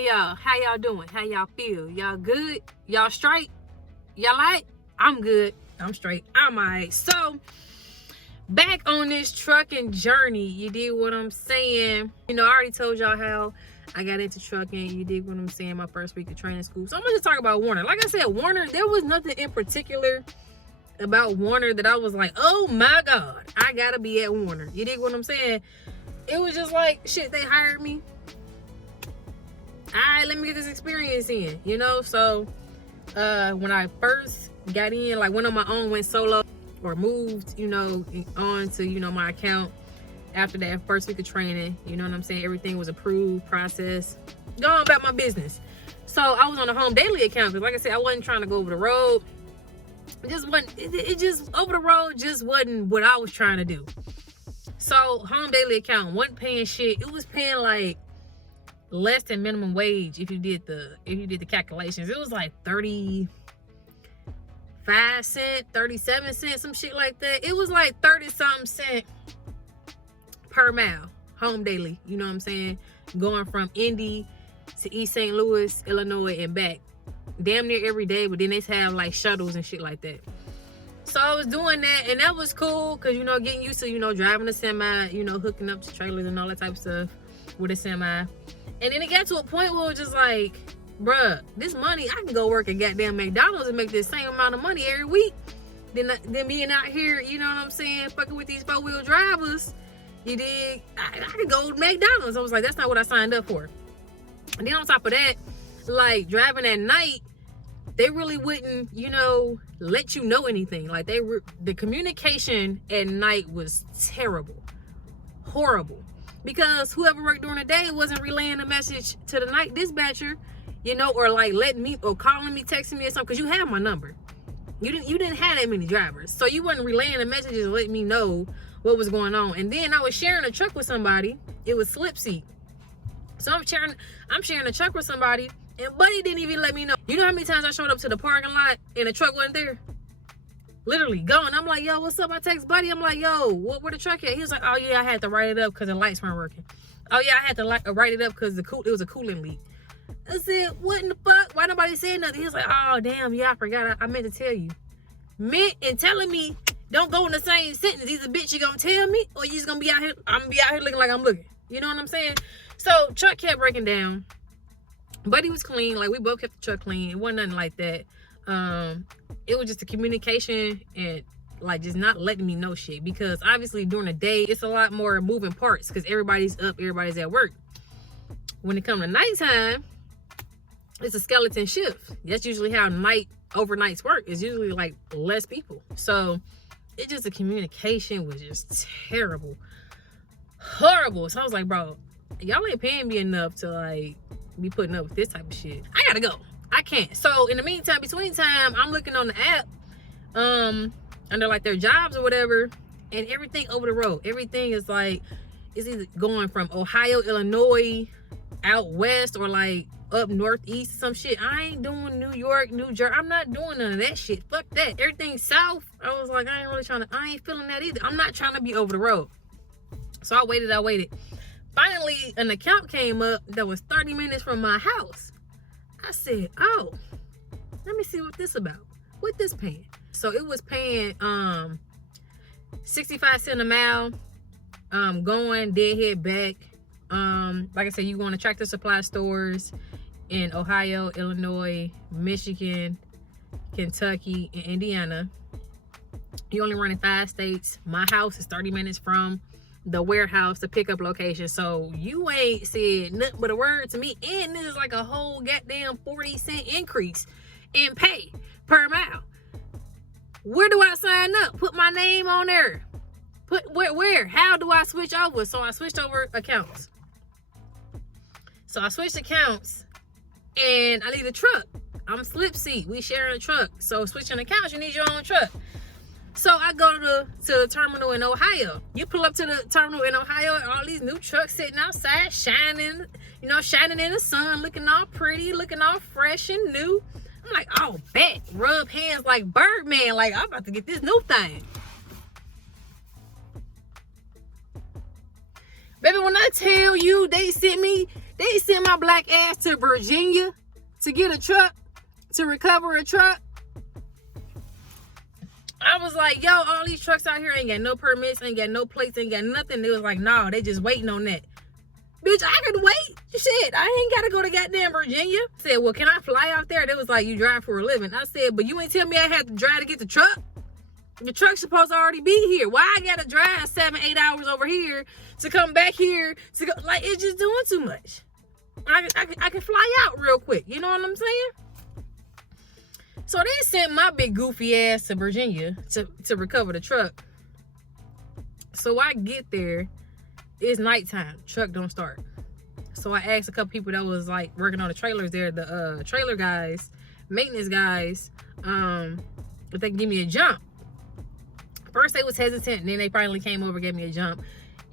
on y'all? How y'all doing? How y'all feel? Y'all good? Y'all straight? Y'all like? I'm good. I'm straight. I'm alright. So, back on this trucking journey. You dig what I'm saying? You know, I already told y'all how I got into trucking. You dig what I'm saying? My first week of training school. So, I'm going to talk about Werner. Like I said, Werner, there was nothing in particular about Werner that I was like, oh my God, I got to be at Werner. You dig what I'm saying? It was just like, shit, they hired me. Alright, let me get this experience in, you know. So when I first got in, like went on my own, went solo or moved, you know, on to, you know, my account after that first week of training, you know what I'm saying, everything was approved, processed, going about my business. So I was on a home daily account because like I said, I wasn't trying to go over the road. It just wasn't, it just over the road just wasn't what I was trying to do. So home daily account wasn't paying shit. It was paying like less than minimum wage if you did the calculations. It was like 35 cents, 37 cents, some shit like that. It was like 30 something cent per mile home daily, you know what I'm saying, going from Indy to East St. Louis, Illinois and back damn near every day. But then they have like shuttles and shit like that. So I was doing that, and that was cool because, you know, getting used to, you know, driving a semi, you know, hooking up to trailers and all that type of stuff with a semi. And then it got to a point where it was just like, bruh, this money, I can go work at goddamn McDonald's and make the same amount of money every week than being out here, you know what I'm saying, fucking with these four-wheel drivers. You dig? I could go to McDonald's. I was like, that's not what I signed up for. And then on top of that, like driving at night, they really wouldn't, you know, let you know anything. Like the communication at night was terrible, horrible. Because whoever worked during the day wasn't relaying a message to the night dispatcher, you know, or like letting me or calling me, texting me or something, because you have my number. You didn't have that many drivers, so you wasn't relaying the messages and letting me know what was going on. And then I was sharing a truck with somebody. It was slip seat, so I'm sharing a truck with somebody, and Buddy didn't even let me know. You know how many times I showed up to the parking lot and the truck wasn't there? Literally gone. I'm like, yo, what's up? I text Buddy. I'm like, yo, where the truck at? He was like, oh yeah, I had to write it up because the lights weren't working. Oh yeah, I had to write it up because it was a coolant leak. I said, what in the fuck? Why nobody said nothing? He was like, oh damn, yeah, I forgot. I meant to tell you. Meant and telling me don't go in the same sentence. Either bitch, you gonna tell me, or you just gonna be out here. I'm gonna be out here looking like I'm looking. You know what I'm saying? So truck kept breaking down. Buddy was clean. Like we both kept the truck clean. It wasn't nothing like that. It was just the communication and like just not letting me know shit, because obviously during the day it's a lot more moving parts because everybody's up, everybody's at work. When it comes to nighttime, it's a skeleton shift. That's usually how overnights work. It's usually like less people. So it just, the communication was just terrible, horrible. So I was like, bro, y'all ain't paying me enough to like be putting up with this type of shit. I gotta go. I can't. So in the meantime, between time, I'm looking on the app under like their jobs or whatever, and everything over the road, everything is like, it's either going from Ohio, Illinois, out west, or like up northeast, some shit. I ain't doing New York, New Jersey. I'm not doing none of that shit. Fuck that. Everything south, I was like, I ain't feeling that either. I'm not trying to be over the road. So I waited. Finally, an account came up that was 30 minutes from my house. I said, oh, let me see what this about. What this paying? So it was paying 65 cents a mile, going deadhead back. Like I said, you going to Tractor Supply stores in Ohio, Illinois, Michigan, Kentucky, and Indiana. You only running 5 states. My house is 30 minutes from the warehouse, the pickup location. So you ain't said nothing but a word to me. And this is like a whole goddamn 40-cent increase in pay per mile. Where do I sign up? Put my name on there. Put where? How do I switch over? So I switched over accounts. So I switched accounts and I need a truck. I'm slip seat. We share a truck. So switching accounts, you need your own truck. So I go to the terminal in Ohio. You pull up to the terminal in Ohio, and all these new trucks sitting outside, shining, you know, shining in the sun, looking all pretty, looking all fresh and new. I'm like, oh, bet. Rub hands like Birdman. Like, I'm about to get this new thing. Baby, when I tell you they sent my black ass to Virginia to get a truck, to recover a truck. I was like, yo, all these trucks out here ain't got no permits, ain't got no plates, ain't got nothing. They was like, nah, they just waiting on that. Bitch, I can wait. Shit, I ain't gotta go to goddamn Virginia. I said, well, can I fly out there? They was like, you drive for a living. I said, but you ain't tell me I had to drive to get the truck. The truck's supposed to already be here. Why I gotta drive 7-8 hours over here to come back here to go? Like, it's just doing too much. I can fly out real quick. You know what I'm saying? So they sent my big goofy ass to Virginia to recover the truck. So I get there, it's nighttime, truck don't start. So I asked a couple people that was like working on the trailers there, the trailer guys, maintenance guys, if they can give me a jump. First they was hesitant, and then they finally came over and gave me a jump.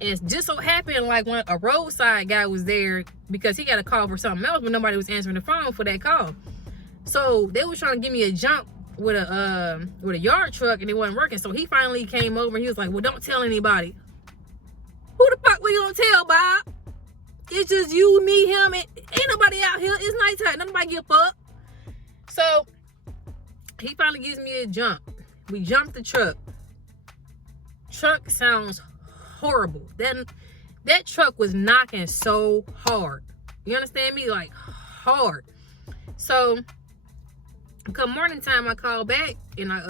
And it just so happened like when a roadside guy was there because he got a call for something else, but nobody was answering the phone for that call. So they was trying to give me a jump with a yard truck, and it wasn't working. So he finally came over and he was like, well, don't tell anybody. Who the fuck we gonna tell, Bob? It's just you, me, him, and ain't nobody out here. It's nighttime. Nobody give a fuck. So he finally gives me a jump. We jumped the truck. Truck sounds horrible. That truck was knocking so hard. You understand me? Like hard. So come morning time, I called back and I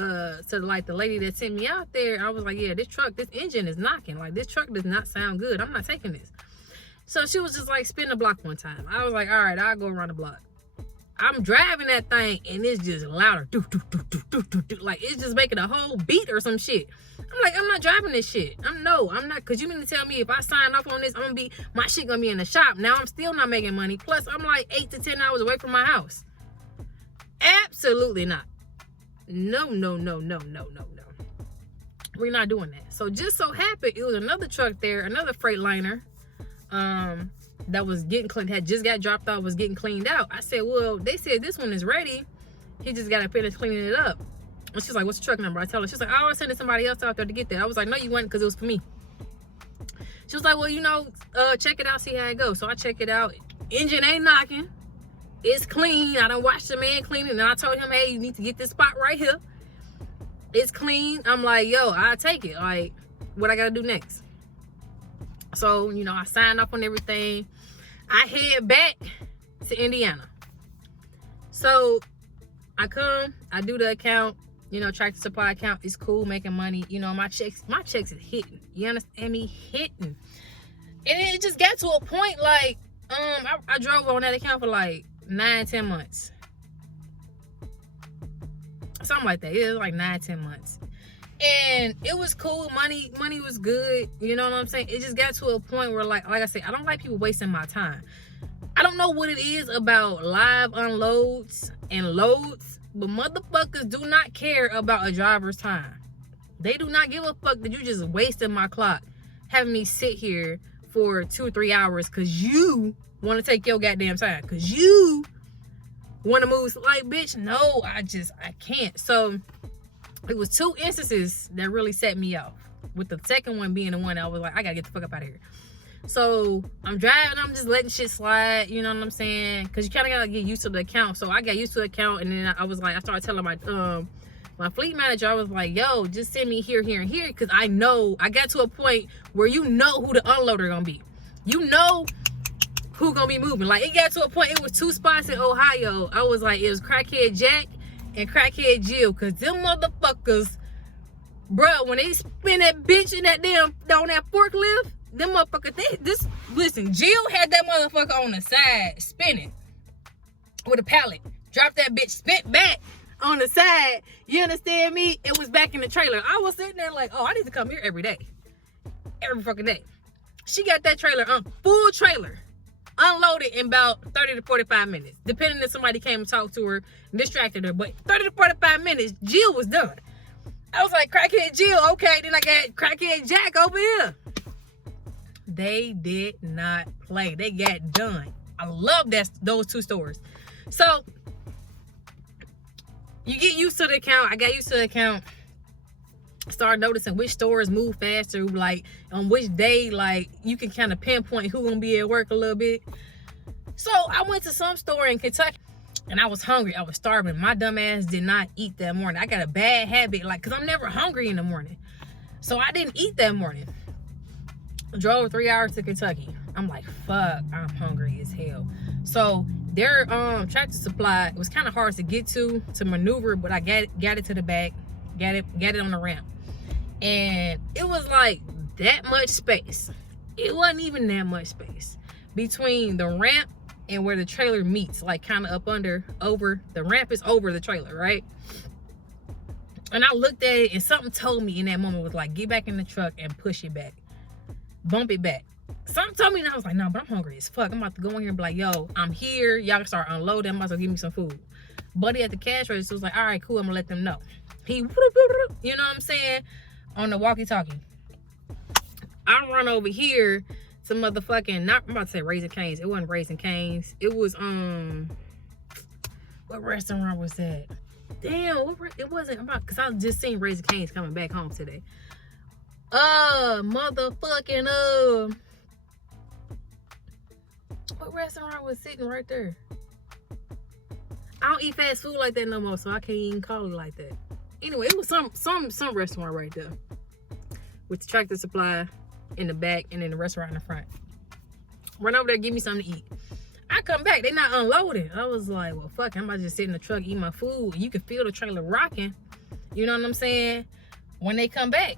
to like the lady that sent me out there. I was like, yeah, this engine is knocking. Like, this truck does not sound good. I'm not taking this. So she was just like, spin the block one time. I was like, all right, I'll go around the block. I'm driving that thing and it's just louder. Like, it's just making a whole beat or some shit. I'm like, I'm not driving this shit. I'm not, because you mean to tell me if I sign off on this, my shit gonna be in the shop. Now I'm still not making money. Plus I'm like 8 to 10 hours away from my house. Absolutely not. No. We're not doing that. So just so happened, it was another truck there, another Freightliner, that was getting cleaned, had just got dropped off, was getting cleaned out. I said, well, they said this one is ready. He just got to finish cleaning it up. And she's like, what's the truck number? I tell her. She's like, I was sending somebody else out there to get that. I was like, no, you weren't, because it was for me. She was like, well, check it out, see how it goes. So I check it out. Engine ain't knocking. It's clean. I done watched the man clean it, and I told him, hey, you need to get this spot right here. It's clean. I'm like, yo, I'll take it. Like, what I gotta do next? So, I signed off on everything. I head back to Indiana. So I come, I do the account, Tractor Supply account. It's cool, making money. My checks is hitting. You understand me? Hitting. And it just got to a point like, I drove on that account for like 9-10 months. Something like that. It was like 9-10 months. And it was cool. Money was good. You know what I'm saying? It just got to a point where like I said, I don't like people wasting my time. I don't know what it is about live unloads and loads, but motherfuckers do not care about a driver's time. They do not give a fuck that you just wasting my clock, having me sit here for 2 or 3 hours because you want to take your goddamn time, because you want to move. Like, bitch, no, I can't. So it was 2 instances that really set me off, with the second one being the one that I was like, I gotta get the fuck up out of here. So I'm driving, I'm just letting shit slide, you know what I'm saying? Because you kind of gotta get used to the account. So I got used to the account, and then I started telling my fleet manager, I was like, yo, just send me here, here, and here, because I got to a point where who the unloader gonna be. Who gonna be moving. Like, it got to a point, it was 2 spots in Ohio. I was like, it was Crackhead Jack and Crackhead Jill, because them motherfuckers, bro, when they spin that bitch in that damn, on that forklift, them motherfuckers, listen, Jill had that motherfucker on the side, spinning with a pallet. Dropped that bitch, spent back on the side. You understand me? It was back in the trailer. I was sitting there like, oh, I need to come here every day. Every fucking day. She got that trailer, full trailer, unloaded in about 30 to 45 minutes. Depending if somebody came and talked to her and distracted her. But 30 to 45 minutes, Jill was done. I was like, Crackhead Jill, okay. Then I got Crackhead Jack over here. They did not play. They got done. I love those 2 stores. So you get used to the account. I got used to the account. Start noticing which stores move faster, like on which day, like you can kind of pinpoint who gonna be at work a little bit. So I went to some store in Kentucky and I was hungry. I was starving. My dumb ass did not eat that morning. I got a bad habit, like, cause I'm never hungry in the morning. So I didn't eat that morning. Drove 3 hours to Kentucky. I'm like, fuck, I'm hungry as hell. So their Tractor Supply, it was kind of hard to get to maneuver, but I got it to the back, got it on the ramp. And it was like that much space. It wasn't even that much space between the ramp and where the trailer meets, like kind of over the ramp is over the trailer, right? And I looked at it and something told me in that moment was like, get back in the truck and push it back, bump it back. Something told me, and I was like, no, but I'm hungry as fuck. I'm about to go in here and be like, yo, I'm here. Y'all can start unloading. Might as well give me some food. Buddy at the cash register was like, all right, cool. I'm gonna let them know. He, you know what I'm saying, on the walkie-talkie. I run over here to motherfucking, not, I'm about to say Raising Cane's. It wasn't Raising Cane's. It was, what restaurant was that? Damn, it wasn't about, because I just seen Raising Cane's coming back home today. Motherfucking, what restaurant was sitting right there? I don't eat fast food like that no more, so I can't even call it like that. Anyway, it was some restaurant right there with the Tractor Supply in the back and then the restaurant in the front. Run over there, give me something to eat. I come back, they not unloading. I was like, well, fuck, I'm about to just sit in the truck, eat my food. You can feel the trailer rocking. You know what I'm saying? When they come back.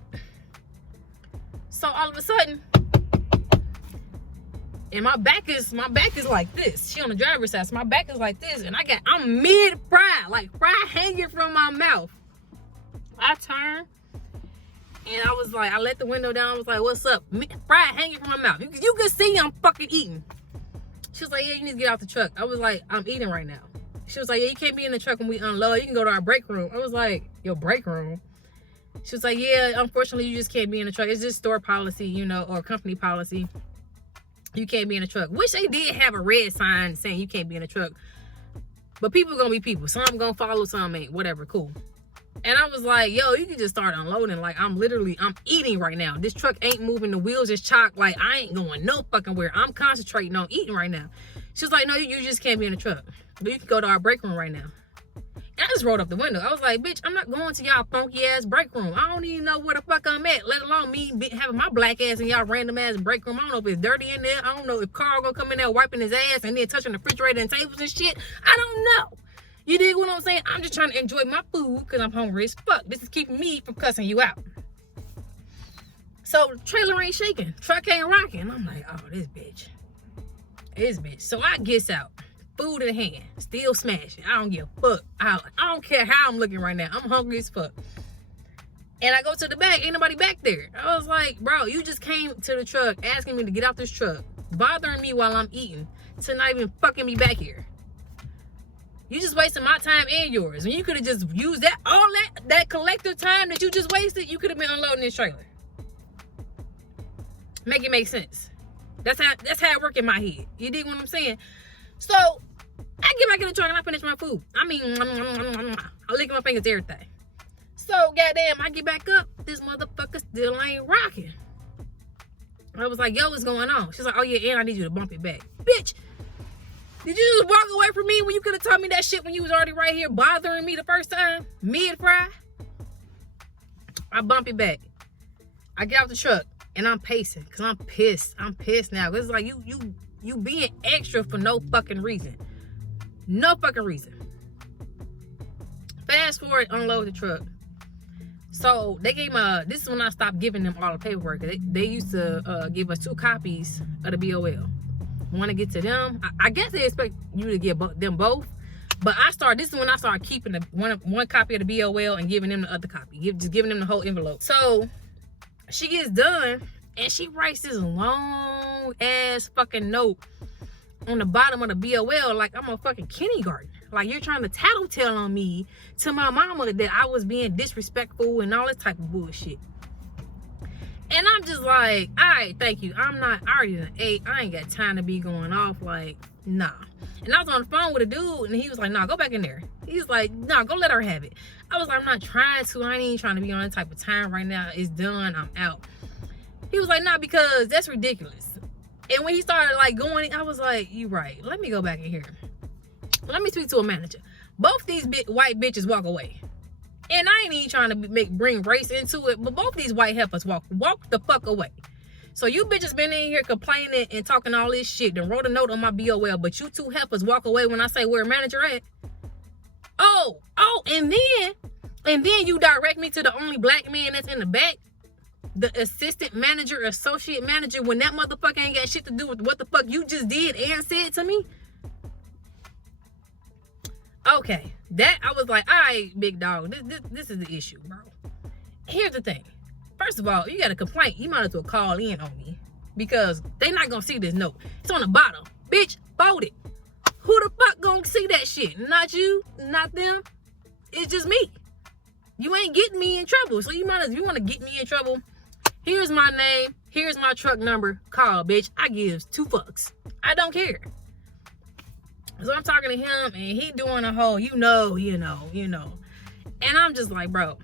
So all of a sudden, and my back is like this. She on the driver's side, so my back is like this, and I'm mid-fry, like fry hanging from my mouth. I turned, and I was like, I let the window down. I was like, what's up? Fry hanging from my mouth. You can see I'm fucking eating. She was like, yeah, you need to get out the truck. I was like, I'm eating right now. She was like, yeah, you can't be in the truck when we unload. You can go to our break room. I was like, your break room? She was like, yeah, unfortunately, you just can't be in the truck. It's just store policy, you know, or company policy. You can't be in the truck. Which they did have a red sign saying you can't be in the truck. But people gonna be people. Some gonna follow, some ain't. Whatever, cool. And I was like, yo, you can just start unloading. Like, I'm eating right now. This truck ain't moving. The wheels is chocked. Like, I ain't going no fucking where. I'm concentrating on eating right now. She was like, no, you just can't be in the truck. But you can go to our break room right now. And I just rolled up the window. I was like, bitch, I'm not going to y'all funky ass break room. I don't even know where the fuck I'm at, let alone me having my black ass in y'all random ass break room. I don't know if it's dirty in there. I don't know if Carl gonna come in there wiping his ass and then touching the refrigerator and tables and shit. I don't know. You dig what I'm saying? I'm just trying to enjoy my food because I'm hungry as fuck. This is keeping me from cussing you out. So the trailer ain't shaking. Truck ain't rocking. I'm like, oh, this bitch. So I gets out. Food in hand, still smashing. I don't give a fuck. I don't care how I'm looking right now. I'm hungry as fuck. And I go to the back, ain't nobody back there. I was like, bro, you just came to the truck asking me to get out this truck, bothering me while I'm eating, to not even fucking me back here. You just wasting my time and yours. And you could have just used that collective time that you just wasted, you could have been unloading this trailer. Make it make sense. That's how it work in my head. You dig what I'm saying? So I get back in the truck and I finish my food. I mean, I lick my fingers, everything. So goddamn, I get back up. This motherfucker still ain't rocking. I was like, yo, what's going on? She's like, oh yeah, and I need you to bump it back. Bitch, did you just walk away from me when you could have told me that shit when you was already right here bothering me the first time? Mid-fry? I bump it back. I get out the truck and I'm pacing because I'm pissed. I'm pissed now. It's like you being extra for no fucking reason. No fucking reason. Fast forward, unload the truck. So they gave this is when I stopped giving them all the paperwork. They used to give us 2 copies of the BOL. Want to get to them? I guess they expect you to give them both. But this is when I started keeping the one copy of the BOL and giving them the other copy. Just giving them the whole envelope. So she gets done and she writes this long ass fucking note on the bottom of the BOL like I'm a fucking kindergarten. Like you're trying to tattletale on me to my mama that I was being disrespectful and all this type of bullshit. And I'm just like, all right, thank you. I already done ate. I ain't got time to be going off. Like, Nah. And I was on the phone with a dude, and he was like, nah, go back in there. He's like, nah, go let her have it. I was like, I'm not trying to. I ain't even trying to be on that type of time right now. It's done. I'm out. He was like, nah, because that's ridiculous. And when he started like going, I was like, you right. Let me go back in here. Let me speak to a manager. Both these white bitches walk away. And I ain't even trying to bring race into it, but both these white heifers walk the fuck away. So you bitches been in here complaining and talking all this shit, then wrote a note on my BOL, but you two heifers walk away when I say where a manager at. Oh, and then you direct me to the only black man that's in the back, the assistant manager, associate manager, when that motherfucker ain't got shit to do with what the fuck you just did and said to me. Okay, that I was like, all right, big dog, this is the issue, bro. Here's the thing. First of all, you got a complaint, you might as well call in on me, because they not gonna see this note. It's on the bottom. Bitch, fold it. Who the fuck gonna see that shit? Not you, not them. It's just me. You ain't getting me in trouble. So you want to get me in trouble, here's my name, here's my truck number, call, bitch. I gives 2 fucks. I don't care. So I'm talking to him, and he doing a whole, you know. And I'm just like, bro,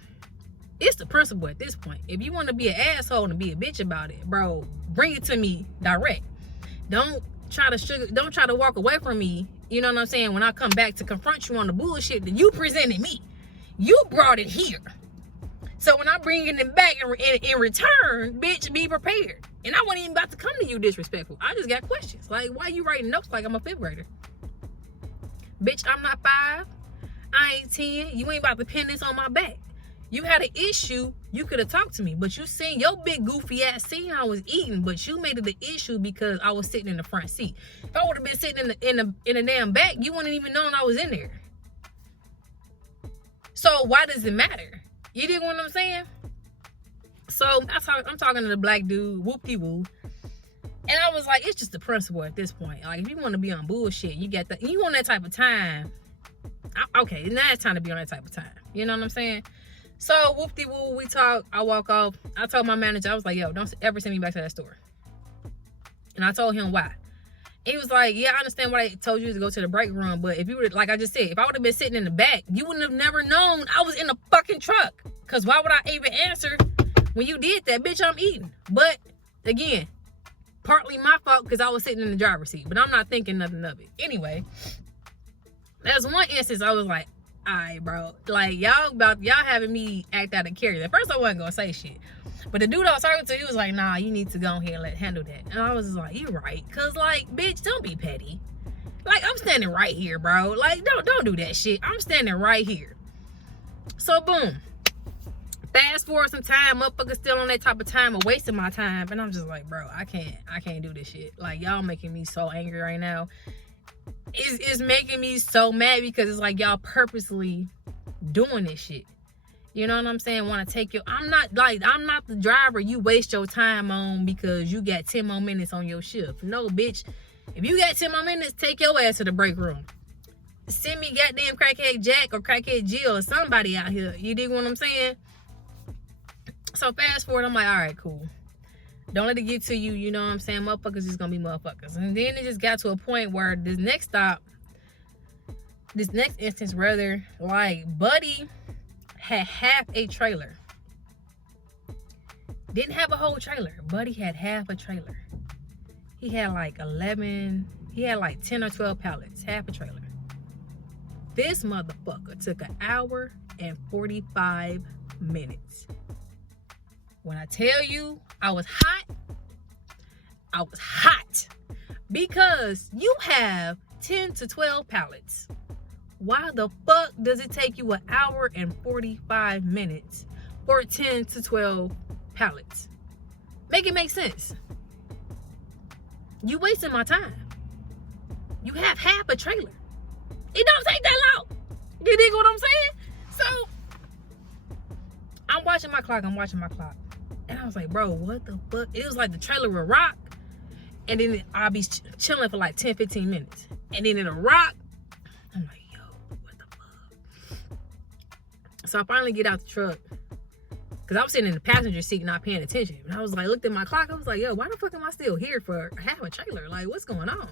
it's the principle at this point. If you want to be an asshole and be a bitch about it, bro, bring it to me direct. Don't try to walk away from me. You know what I'm saying? When I come back to confront you on the bullshit that you presented me, you brought it here. So when I bring it back in return, bitch, be prepared. And I wasn't even about to come to you disrespectful. I just got questions. Like, why you writing notes like I'm a 5th grader? Bitch, I'm not 5. I ain't 10. You ain't about to pin this on my back. You had an issue, you could have talked to me, but you seen your big goofy ass seen I was eating, but you made it an issue because I was sitting in the front seat. If I would have been sitting in the damn back, you wouldn't even known I was in there. So why does it matter? You dig what I'm saying? So I'm talking to the black dude, whoop-de-woo. And I was like, it's just the principle at this point. Like, if you want to be on bullshit, you on that type of time. Okay, now it's time to be on that type of time. You know what I'm saying? So, whoop-de-woo, we talk, I walk off. I told my manager, I was like, yo, don't ever send me back to that store. And I told him why. He was like, yeah, I understand why I told you to go to the break room, but if you would, like I just said, if I would have been sitting in the back, you wouldn't have never known I was in the fucking truck. Because why would I even answer when you did that? Bitch, I'm eating. But, again, partly my fault because I was sitting in the driver's seat, but I'm not thinking nothing of it. Anyway, there's one instance I was like, all right, bro, like y'all having me act out of character. At first I wasn't gonna say shit, but the dude I was talking to, he was like, nah, you need to go ahead and handle that. And I was like, you right, cause like, bitch, don't be petty. Like, I'm standing right here, bro. Like, don't do that shit. I'm standing right here. So boom, fast forward some time, motherfuckers still on that type of time of wasting my time, and I'm just like, bro, I can't do this shit. Like, y'all making me so angry right now. It's making me so mad because it's like y'all purposely doing this shit. You know what I'm saying? Want to take I'm not the driver you waste your time on because you got 10 more minutes on your shift. No, bitch. If you got 10 more minutes, take your ass to the break room. Send me goddamn crackhead Jack or crackhead Jill or somebody out here. You dig what I'm saying? So fast forward, I'm like, all right, cool. Don't let it get to you, you know what I'm saying? Motherfuckers is gonna be motherfuckers. And then it just got to a point where this next instance rather, like, Buddy had half a trailer. Didn't have a whole trailer. Buddy had half a trailer. He had like 10 or 12 pallets, half a trailer. This motherfucker took 1 hour and 45 minutes. When I tell you I was hot because you have 10 to 12 pallets. Why the fuck does it take you 1 hour and 45 minutes for 10 to 12 pallets? Make it make sense. You wasting my time. You have half a trailer. It don't take that long. You dig what I'm saying? So I'm watching my clock. And I was like, bro, what the fuck? It was like the trailer would rock, and then I'll be chilling for like 10, 15 minutes. And then it'll rock. I'm like, yo, what the fuck? So I finally get out the truck, because I was sitting in the passenger seat not paying attention. And I was like, looked at my clock. I was like, yo, why the fuck am I still here for half a trailer? Like, what's going on?